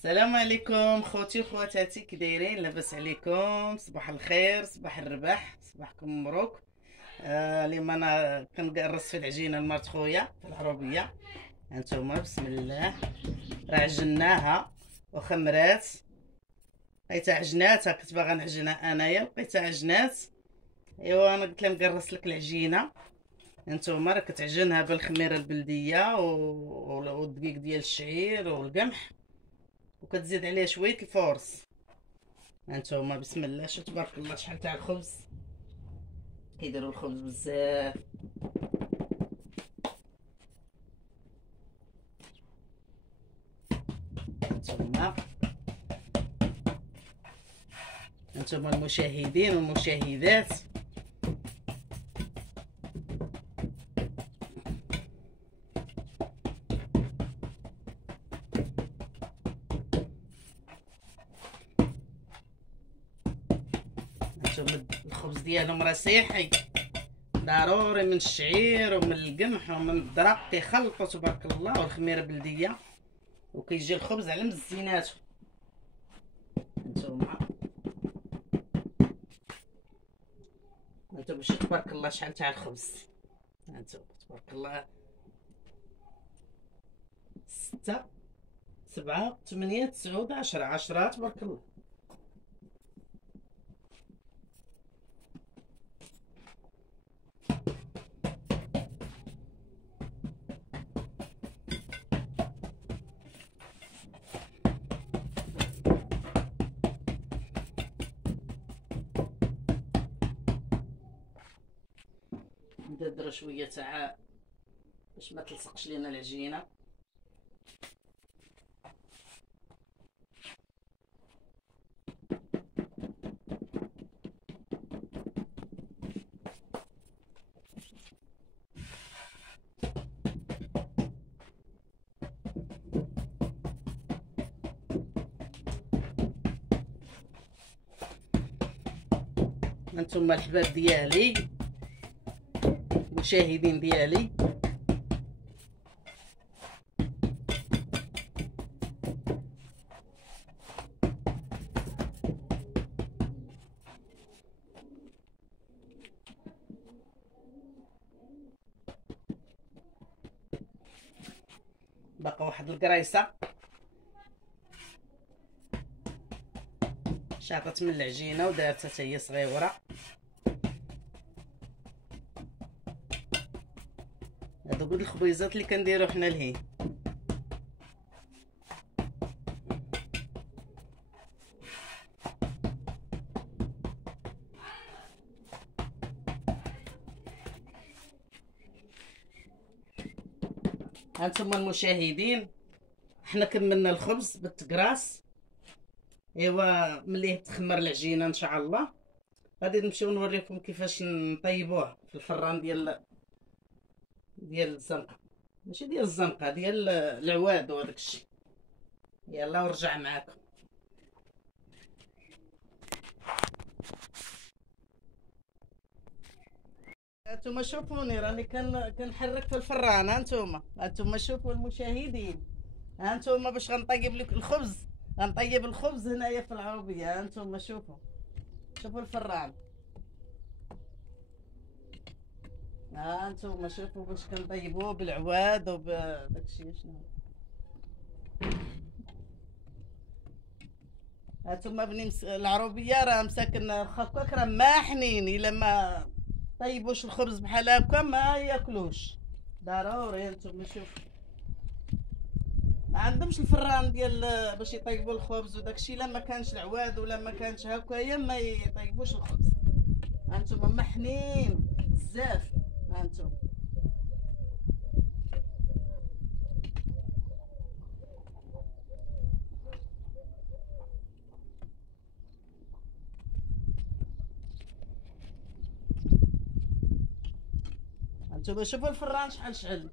السلام عليكم خوتي وخواتاتي، كي دايرين؟ لاباس عليكم؟ صباح الخير، صباح الربح، صباحكم مبروك. اليوم انا كنقرص في العجينه لمرت خويا في العروبيه. هانتوما بسم الله، راه عجناها وخمرات. لقيتها عجنات، كنت باغا نعجنها انايا، لقيتها عجنات. ايوا انا قلت لها نقرص لك العجينه. هانتوما راه كتعجنها بالخميره البلديه والدقيق ديال الشعير والقمح، وكتزيد عليه شويه الفورص. هانتوما بسم الله، شو تبارك الله شحال تاع الخبز. كيديروا الخبز بزاف. هانتوما هانتوما المشاهدين والمشاهدات، هانتوما الخبز ديالهم راه صحي، ضروري من الشعير ومن القمح ومن الدرق، كيخلطوا تبارك الله، والخميره بلديه، وكيجي الخبز على مزيناتو. هانتوما شوف تبارك الله شحال تاع الخبز. هانتوما تبارك الله، 6 7 8 9 10 10 تبارك الله. ندير شويه تاع باش ما تلصقش لينا العجينه. هانتوما الحباب ديالي، المشاهدين ديالي، باقا واحد القريصه شاطت من العجينه ودارتها حتى هي صغيره. هادو قد الخبيزات اللي كنديرو حنا لهيه. هانتوما المشاهدين، حنا كملنا الخبز بالتقراص. ايوا ملي تخمر العجينه ان شاء الله غادي نمشيو نوريكم كيفاش نطيبوه في الفران ديال الزنقه، ماشي ديال الزنقه، ديال العواد وداك الشيء. يلا ورجع معاكم. هانتوما شوفوني راني كنحرك في الفران. هانتوما شوفوا المشاهدين، هانتوما باش غنطيب لك الخبز. غنطيب الخبز هنايا في العربيه. هانتوما شوفوا الفران. هانتوما شوفوا باش كنطيبوه بالعواد وبداكشي. شنو هانتوما العروبيه راه مساكن هكاك، راه ماحنين. الا ما طيبوش الخبز بحال هكا ما ياكلوش، ضروري. هانتوما شوفوا، ما عندهمش الفران ديال باش يطيبوا الخبز وداكشي. الا ما كانش العواد ولا ما كانش هكايا ما يطيبوش الخبز. هانتوما محنين بزاف. هانتوما شوفوا الفران شحال شعل.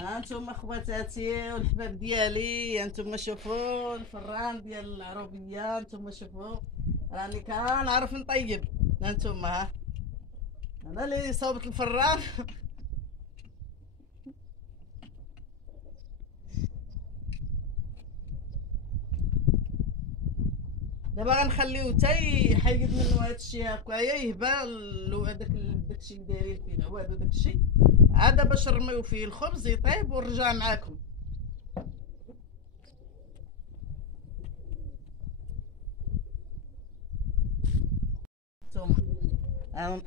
هانتوما خواتاتي والحباب ديالي، هانتوما شوفوا الفران ديال العروبيه. هانتوما شوفوا راني كنعرف نطيب. هانتوما ها انا اللي صوبت الفران. دابا غنخليوه حتى يحيد منه هادشي هكايا يهبى هذاك داكشي اللي دايرين فيه العواد وداكشي، عاد باش نرميو فيه الخبز يطيب ونرجع معاكم. هانتوما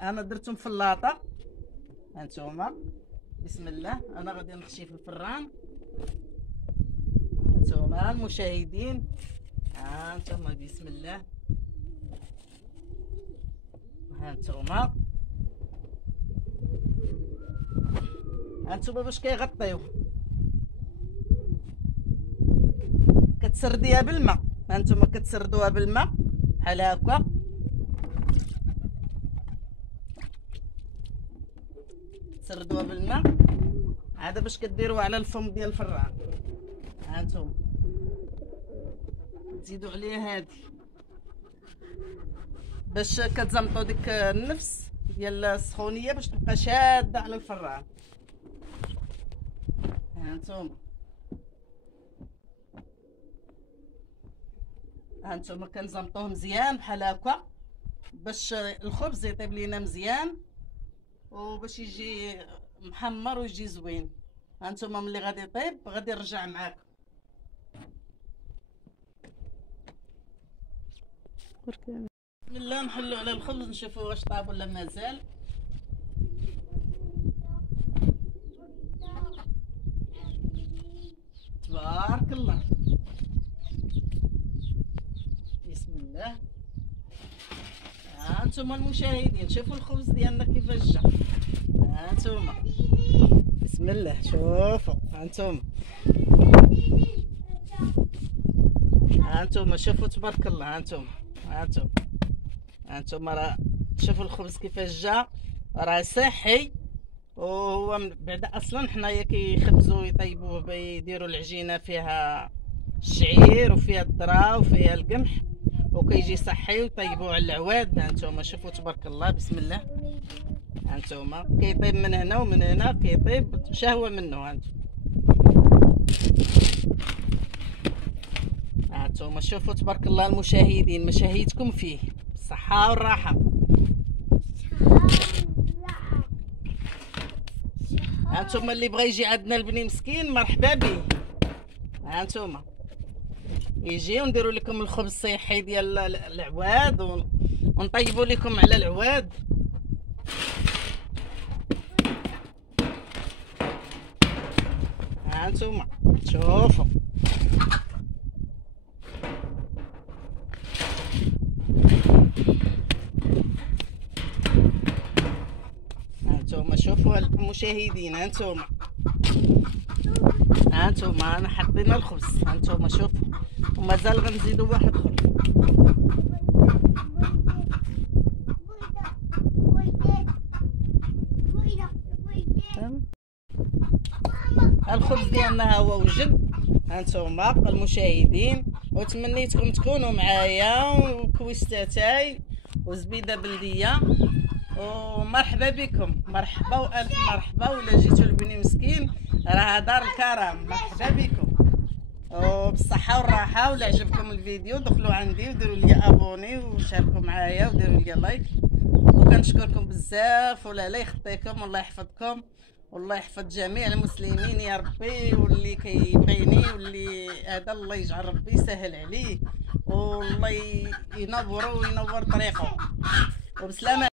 انا درتهم في اللاطه، هانتوما بسم الله. انا غادي نخشي في الفران، هانتوما المشاهدين، هانتوما بسم الله. هانتوما باش كيغطيو كتسرديها بالماء، هانتوما كتسردوها بالماء بحال هكا، تسردوها بالماء عاد باش كديروها على الفم ديال الفران. هانتوما تزيدوا عليها هادي باش كتزمطوا ديك النفس ديال السخونيه باش تبقى شاده على الفران. هانتوما كنزمطوه مزيان بحال هكا باش الخبز يطيب لينا مزيان وباش يجي محمر ويجي زوين. هانتوما ملي غادي يطيب غادي نرجع معاكم. بسم الله نحلو على الخبز نشوفوا واش طاب ولا مازال. تبارك الله بسم الله. هانتوما المشاهدين شوفوا الخبز ديالنا كيفاش جا. هانتوما بسم الله شوفوا، هانتوما شوفوا تبارك الله. هانتوما راه شوفوا الخبز كيفاش جا، راه صحي وهو بعد اصلا حنايا كيخبزوا يطيبوه يديروا العجينه فيها الشعير وفيها الذره وفيها القمح وكيجي صحي ويطيبوه على العواد. هانتوما شوفوا تبارك الله بسم الله. هانتوما كيطيب من هنا ومن هنا، كيطيب شهوه منه. هانتوما شوفوا تبارك الله المشاهدين، مشاهيتكم فيه بالصحه والراحه. هانتوما اللي بغى يجي عندنا البني مسكين مرحبا به. هانتوما يجي ونديروا لكم الخبز الصحي ديال العواد ونطيبوا لكم على العواد. هانتوما شوفوا شوفوا المشاهدين. هانتوما انا حطينا الخبز. هانتوما شوفوا ومازال غنزيدوا واحد اخر. الخبز ديالنا ها هو وجد. هانتوما المشاهدين وتمنيتكم تكونوا معايا وكويستاتاي وزبيده بلديه ومرحبا بكم. مرحبا والف مرحبا، ولا جيتوا لبني مسكين راه دار الكرم. مرحبا بكم وبالصحه والراحه. ولا عجبكم الفيديو دخلوا عندي وديروا لي ابوني وشاركوا معايا وديروا لي لايك، وكنشكركم بزاف. ولا لا يخطيكم والله يحفظكم والله يحفظ جميع المسلمين يا ربي، واللي كيبغيني واللي هذا الله يجعل ربي يسهل عليه والله ينور وينور طريقه وبسلامه.